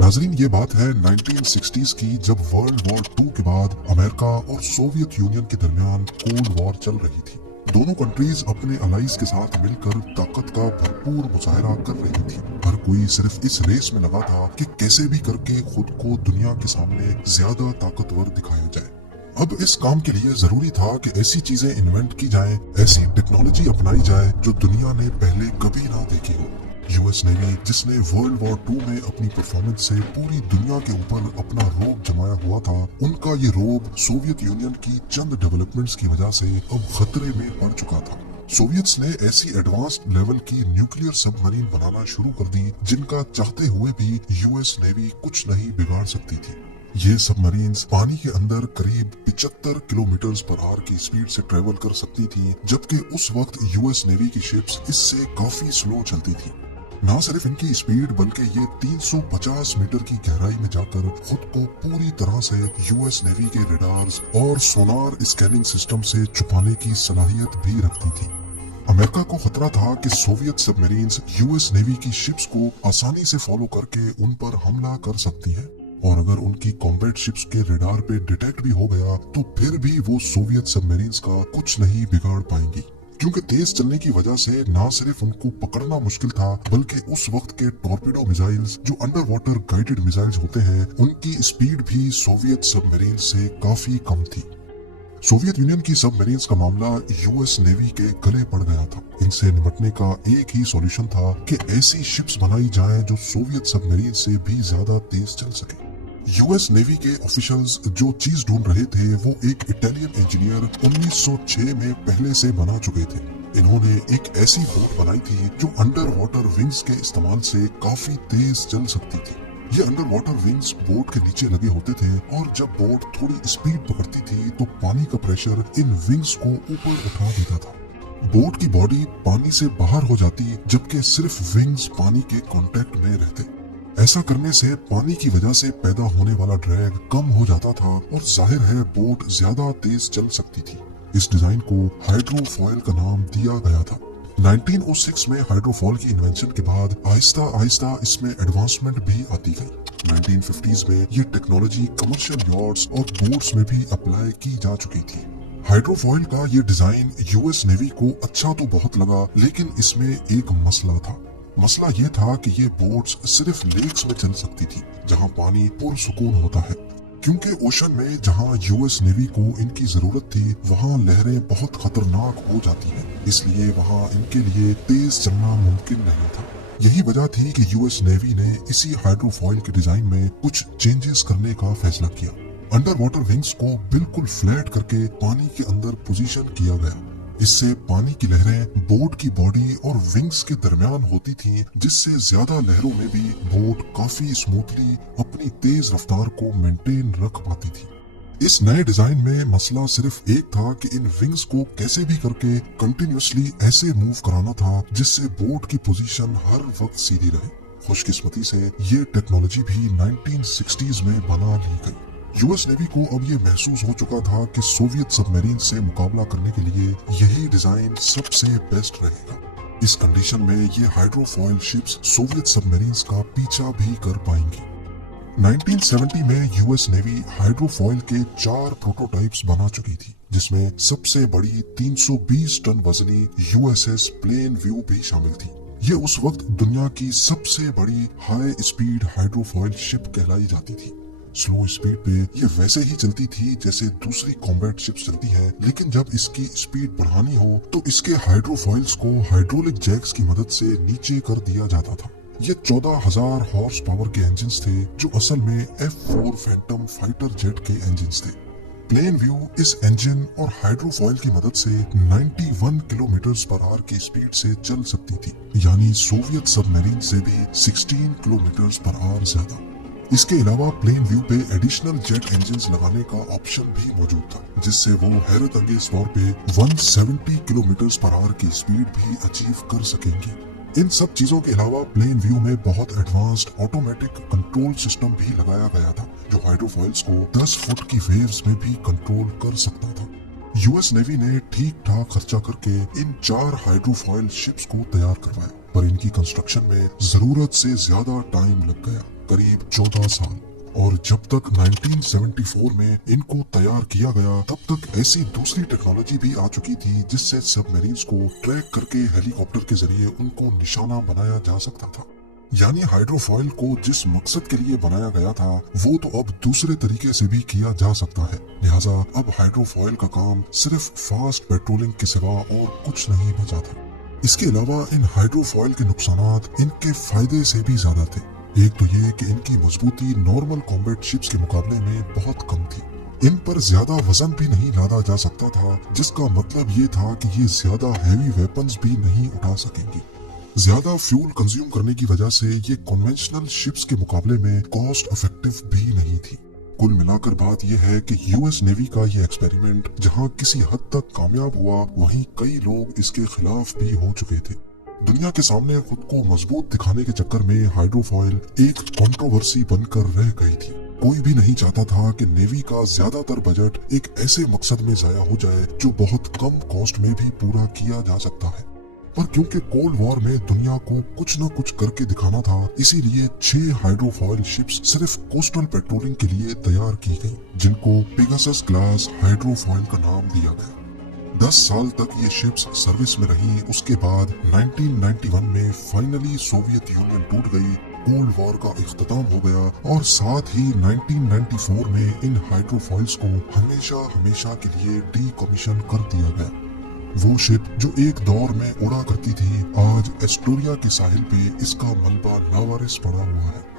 नाजरीन, ये बात है 1960s की, जब वर्ल्ड वॉर 2 के बाद अमेरिका और सोवियत यूनियन के दरमियान कोल्ड वॉर चल रही थी। दोनों कंट्रीज अपने अलाइज के साथ मिलकर ताकत का भरपूर मुजाहरा कर रही थी। हर कोई सिर्फ इस रेस में लगा था कि कैसे भी करके खुद को दुनिया के सामने ज्यादा ताकतवर दिखाया जाए। अब इस काम के लिए जरूरी था कि ऐसी चीजें इन्वेंट की जाएं, ऐसी टेक्नोलॉजी अपनाई जाए जो दुनिया ने पहले कभी ना देखी हो। यूएस नेवी, जिसने वर्ल्ड वॉर 2 में अपनी परफॉर्मेंस से पूरी दुनिया के ऊपर अपना रोब जमाया हुआ था, उनका ये रोब सोवियत यूनियन की चंद डेवलपमेंट्स की वजह से अब खतरे में पड़ चुका था। सोवियत्स ने ऐसी एडवांस्ड लेवल की न्यूक्लियर सबमरीन बनाना शुरू कर दी जिनका चाहते हुए भी यूएस नेवी कुछ नहीं बिगाड़ सकती थी। ये सबमरीन्स पानी के अंदर करीब 75 किलोमीटर पर आवर की स्पीड से ट्रेवल कर सकती थी, जबकि उस वक्त यूएस नेवी की शिप्स इससे काफी स्लो चलती थी। ना सिर्फ इनकी स्पीड, बल्कि ये 350 मीटर की गहराई में जाकर खुद को पूरी तरह से यूएस नेवी के रडार्स और सोनार स्कैनिंग सिस्टम से छुपाने की सलाहियत भी रखती थी। अमेरिका को खतरा था कि सोवियत सबमरीन्स यूएस नेवी की शिप्स को आसानी से फॉलो करके उन पर हमला कर सकती हैं, और अगर उनकी कॉम्बैट शिप्स के रडार पे डिटेक्ट भी हो गया तो फिर भी वो सोवियत सबमरीन्स का कुछ नहीं बिगाड़ पाएंगी, क्योंकि तेज चलने की वजह से ना सिर्फ उनको पकड़ना मुश्किल था, बल्कि उस वक्त के टॉर्पीडो मिसाइल्स, जो अंडर वाटर गाइडेड मिसाइल्स होते हैं, उनकी स्पीड भी सोवियत सबमरीन से काफी कम थी। सोवियत यूनियन की सबमरीन्स का मामला यूएस नेवी के गले पड़ गया था। इनसे निपटने का एक ही सॉल्यूशन था कि ऐसी शिप्स बनाई जाएं जो सोवियत सबमरीन से भी ज्यादा तेज चल सके। यूएस नेवी के ऑफिशियल्स जो चीज ढूंढ रहे थे वो एक इटालियन इंजीनियर 1906 में पहले से बना चुके थे। इन्होंने एक ऐसी बोट बनाई थी जो अंडर वाटर विंग्स के इस्तेमाल से काफी तेज चल सकती थी। ये अंडर वाटर विंग्स बोट के नीचे लगे होते थे, और जब बोट थोड़ी स्पीड पकड़ती थी तो पानी का प्रेशर इन विंग्स को ऊपर उठा देता था। बोट की बॉडी पानी से बाहर हो जाती, जबकि सिर्फ विंग्स पानी के कांटेक्ट में रहते। ऐसा करने से पानी की वजह से पैदा होने वाला ड्रैग कम हो जाता था, और जाहिर है बोट ज्यादा तेज चल सकती थी। इस डिजाइन को हाइड्रोफॉयल का नाम दिया गया था। 1906 में हाइड्रोफॉयल की इन्वेंशन के बाद आहिस्ता आहिस्ता इसमें एडवांसमेंट भी आती गई। 1950s में ये टेक्नोलॉजी कमर्शियल यॉट्स और बोट्स में भी अप्लाई की जा चुकी थी। हाइड्रोफॉयल का ये डिजाइन यूएस नेवी को अच्छा तो बहुत लगा, लेकिन इसमें एक मसला था। मसला ये था कि ये बोट्स सिर्फ लेक्स में चल सकती थी, जहां पानी पुरसुकून होता है, क्योंकि ओशन में जहां यूएस नेवी को इनकी जरूरत थी वहां लहरें बहुत खतरनाक हो जाती हैं, इसलिए वहां इनके लिए तेज चलना मुमकिन नहीं था। यही वजह थी कि यूएस नेवी ने इसी हाइड्रोफॉयल के डिजाइन में कुछ चेंजेस करने का फैसला किया। अंडर वाटर विंग्स को बिल्कुल फ्लैट करके पानी के अंदर पोजीशन किया गया। इससे पानी की लहरें बोट की बॉडी और विंग्स के दरमियान होती थीं, जिससे ज्यादा लहरों में भी बोट काफी स्मूथली अपनी तेज रफ्तार को मेंटेन रख पाती थी। इस नए डिजाइन में मसला सिर्फ एक था कि इन विंग्स को कैसे भी करके कंटिन्यूअसली ऐसे मूव कराना था जिससे बोट की पोजीशन हर वक्त सीधी रहे। खुशकिस्मती से ये टेक्नोलॉजी भी 1960s में बना ली गई। यूएस नेवी को अब ये महसूस हो चुका था कि सोवियत सबमरीन से मुकाबला करने के लिए यही डिजाइन सबसे बेस्ट रहेगा। इस कंडीशन में ये हाइड्रोफॉयल शिप्स सोवियत सबमरीन्स का पीछा भी कर पाएंगी। 1970 में यूएस नेवी हाइड्रोफॉयल के 4 प्रोटोटाइप्स बना चुकी थी, जिसमें सबसे बड़ी 320 टन वजनी यूएसएस प्लेन व्यू भी शामिल थी। ये उस वक्त दुनिया की सबसे बड़ी हाई स्पीड हाइड्रोफॉयल शिप कहलाई जाती थी। स्लो स्पीड पे ये वैसे ही चलती थी जैसे दूसरी कॉम्बैट शिप्स चलती हैं, लेकिन जब इसकी स्पीड बढ़ानी हो तो इसके हाइड्रोफॉइल्स को हाइड्रोलिक जैक्स की मदद से नीचे कर दिया जाता था। ये 14,000 हॉर्स पावर के इंजन्स थे, जो असल में F4 फैंटम फाइटर जेट के इंजन्स थे। प्लेन व्यू इस इंजन और हाइड्रोफॉइल की मदद से 91 किलोमीटर पर आवर की स्पीड से चल सकती थी, यानी सोवियत सबमरीन से भी 16 किलोमीटर पर आवर ज्यादा। इसके अलावा प्लेन व्यू पे एडिशनल जेट इंजन्स लगाने का ऑप्शन भी मौजूद था, जिससे वो हैरत अंगेज तौर पे 170 किलोमीटर पर आवर की स्पीड भी अचीव कर सकेंगी। इन सब चीजों के अलावा प्लेन व्यू में बहुत एडवांस्ड ऑटोमेटिक कंट्रोल सिस्टम भी लगाया गया था, जो हाइड्रोफॉइल्स को 10 फुट की वेव्स में भी कंट्रोल कर सकता था। यूएस नेवी ने ठीक ठाक खर्चा करके इन 4 हाइड्रोफॉइल शिप्स को तैयार करवाया, पर इनकी कंस्ट्रक्शन में जरूरत से ज्यादा टाइम लग गया। करीब 14 साल। और जब तक 1974 में इनको तैयार किया गया तब तक ऐसी दूसरी टेक्नोलॉजी भी आ चुकी थी जिससे सबमरीन्स को ट्रैक करके हेलीकॉप्टर के जरिए उनको निशाना बनाया जा सकता था। यानी हाइड्रोफॉयल को जिस मकसद के लिए बनाया गया था वो तो अब दूसरे तरीके से भी किया जा सकता है। लिहाजा अब हाइड्रोफॉयल का काम सिर्फ फास्ट पेट्रोलिंग के सिवा और कुछ नहीं बचा था। इसके अलावा इन हाइड्रोफॉयल के नुकसानात इनके फायदे से भी ज्यादा थे। एक तो ये कि इनकी मजबूती नॉर्मल कॉम्बैट शिप्स के मुकाबले में बहुत कम थी। इन पर ज्यादा वजन भी नहीं लादा जा सकता था, जिसका मतलब ये था कि ये ज्यादा हैवी वेपन्स भी नहीं उठा सकेंगी। ज्यादा फ्यूल कंज्यूम करने की वजह से ये कन्वेंशनल शिप्स के मुकाबले में कॉस्ट इफेक्टिव भी नहीं थी। कुल मिलाकर बात यह है कि यूएस नेवी का ये एक्सपेरिमेंट जहां किसी हद तक कामयाब हुआ, वहीं कई लोग इसके खिलाफ भी हो चुके थे। दुनिया के सामने खुद को मजबूत दिखाने के चक्कर में हाइड्रोफॉयल एक कंट्रोवर्सी बनकर रह गई थी। कोई भी नहीं चाहता था कि नेवी का ज्यादातर बजट एक ऐसे मकसद में जाया हो जाए जो बहुत कम कॉस्ट में भी पूरा किया जा सकता है। पर क्योंकि कोल्ड वॉर में दुनिया को कुछ न कुछ करके दिखाना था, इसीलिए 6 हाइड्रोफॉयल शिप्स सिर्फ कोस्टल पेट्रोलिंग के लिए तैयार की गई, जिनको पेगासस क्लास हाइड्रोफॉयल का नाम दिया गया। 10 साल तक ये शिप्स सर्विस में रही। उसके बाद 1991 में फाइनली सोवियत यूनियन टूट गई, कोल्ड वॉर का इख्तिताम हो गया और साथ ही 1994 में इन हाइड्रोफॉइल्स को हमेशा हमेशा के लिए डीकमीशन कर दिया गया। वो शिप जो एक दौर में उड़ा करती थी, आज एस्टोरिया के साहिल पे इसका मलबा लावारिस पड़ा हुआ है।